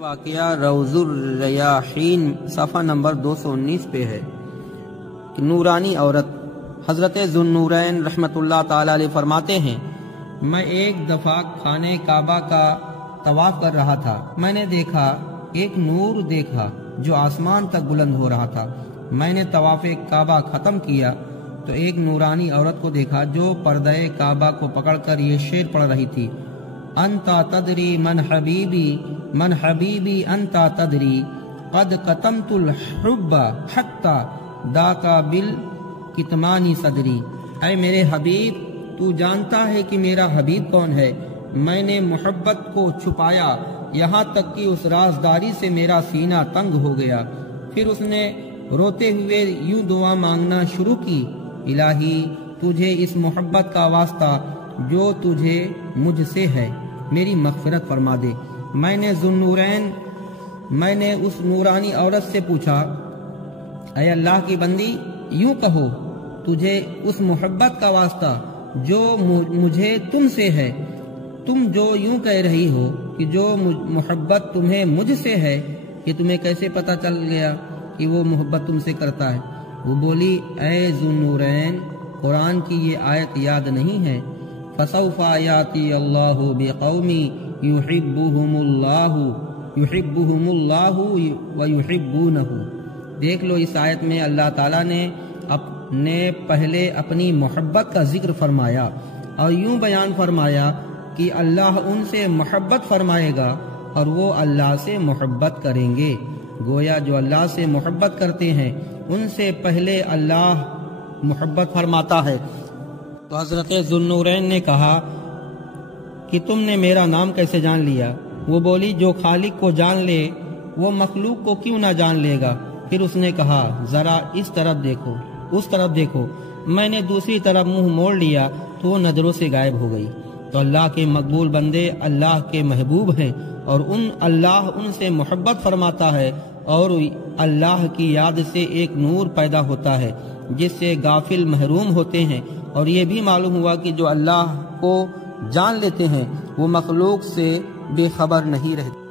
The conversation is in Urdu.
واقعہ روض الریاحین صفحہ نمبر 219 پہ ہے کہ نورانی عورت حضرت ذوالنورین رحمت اللہ تعالی علیہ فرماتے ہیں، میں ایک دفعہ خانہ کعبہ کا طواف کر رہا تھا، میں نے دیکھا ایک نور دیکھا جو آسمان تک بلند ہو رہا تھا۔ میں نے طواف کعبہ ختم کیا تو ایک نورانی عورت کو دیکھا جو پردہ کعبہ کو پکڑ کر یہ شعر پڑھ رہی تھی، انتا تدری من حبیبی انتا تدری قد قتمت الحب حتی داکا بالکتمان صدری۔ اے میرے حبیب، تو جانتا ہے کہ میرا حبیب کون ہے، میں نے محبت کو چھپایا یہاں تک کہ اس رازداری سے میرا سینہ تنگ ہو گیا۔ پھر اس نے روتے ہوئے یوں دعا مانگنا شروع کی، الہی تجھے اس محبت کا واسطہ جو تجھے مجھ سے ہے میری مغفرت فرما دے۔ میں نے اس نورانی عورت سے پوچھا، اے اللہ کی بندی، یوں کہو تجھے اس محبت کا واسطہ جو مجھے تم سے ہے، تم جو یوں کہہ رہی ہو کہ جو محبت تمہیں مجھ سے ہے، کہ تمہیں کیسے پتہ چل گیا کہ وہ محبت تم سے کرتا ہے؟ وہ بولی، اے ذوالنورین، قرآن کی یہ آیت یاد نہیں ہے؟ فَسَوْفَ يَأْتِي اللَّهُ بِقَوْمٍ يُحِبُّهُمُ اللَّهُ وَيُحِبُّونَهُ۔ دیکھ لو، اس آیت میں اللہ تعالیٰ نے پہلے اپنی محبت کا ذکر فرمایا اور یوں بیان فرمایا کہ اللہ ان سے محبت فرمائے گا اور وہ اللہ سے محبت کریں گے۔ گویا جو اللہ سے محبت کرتے ہیں ان سے پہلے اللہ محبت فرماتا ہے۔ تو حضرت ذوالنورین نے کہا کہ تم نے میرا نام کیسے جان لیا؟ وہ بولی، جو خالق کو جان لے وہ مخلوق کو کیوں نہ جان لے گا؟ پھر اس نے کہا، ذرا اس طرف دیکھو، اس طرف دیکھو۔ میں نے دوسری طرف منہ موڑ لیا تو وہ نظروں سے غائب ہو گئی۔ تو اللہ کے مقبول بندے اللہ کے محبوب ہیں اور اللہ ان سے محبت فرماتا ہے، اور اللہ کی یاد سے ایک نور پیدا ہوتا ہے جس سے غافل محروم ہوتے ہیں۔ اور یہ بھی معلوم ہوا کہ جو اللہ کو جان لیتے ہیں وہ مخلوق سے بے خبر نہیں رہتے۔